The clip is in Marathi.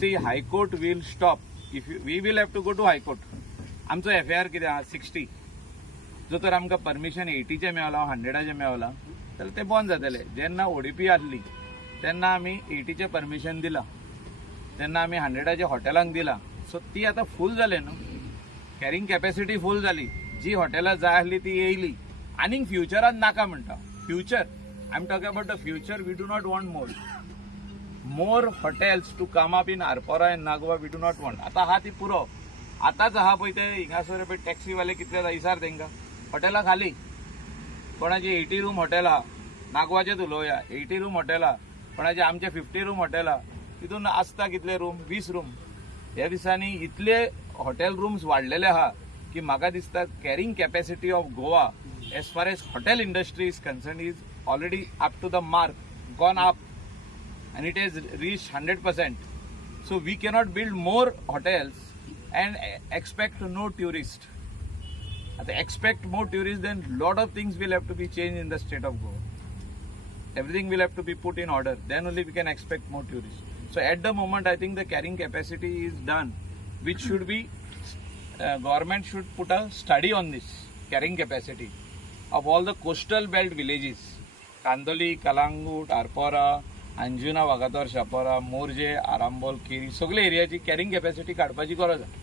See, High Court will stop. If we will have to go to High Court. आमचो FIR कितें आहा 60. जो तर आमकां परमिशन 80चे मेळला 100चे मेळला तर ते बंद जातले. जेन्ना ODP आसली तेन्ना आमी 80चे परमिशन दिला, तेन्ना आमी 100च्या हॉटेलांक दिला. सो ती आतां फूल जाले न्हू, कॅरिंग कॅपॅसिटी फूल जाली. जी हॉटेलां जाय आसली ती येयली आनीक फ्युचरान नाका म्हणटा. Future I am talking about the future. We do not want more hotels to come up in Arpora in Nagoa. We do not want. आता हा ती पुरो आताच आहा पळय ते हिंगासर पळय टॅक्सीवाले कितले विचार तेंकां हॉटेलां खाली. कोणाची 80 रूम हॉटेल आहा, नागवाचेच उलोवया. 80 रूम हॉटेल आहा, कोणाचे आमचे 50 रूम हॉटेल आहा. तितून आसता कितले रूम 20 रूम. ह्या दिसांनी इतले हॉटेल रूम्स वाडलेले आहा की म्हाका दिसता carrying capacity of Goa as far as hotel industry is concern is already up to the mark, gone up, and it has reached 100%. So we cannot build more hotels and expect no tourist. Expect more tourists, then lot of things will have to be changed in the state of Goa. Everything will have to be put in order. Then only we can expect more tourists. So at the moment, I think the carrying capacity is done, which should be government should put a study on this carrying capacity of all the coastal belt villages, Kandoli, Kalangut, Arpora, Anjuna, Vagator, Chapora, Morjim, Arambol, Keri सगळे एरियाची कॅरिंग कॅपॅसिटी काडपाची गरज आसा.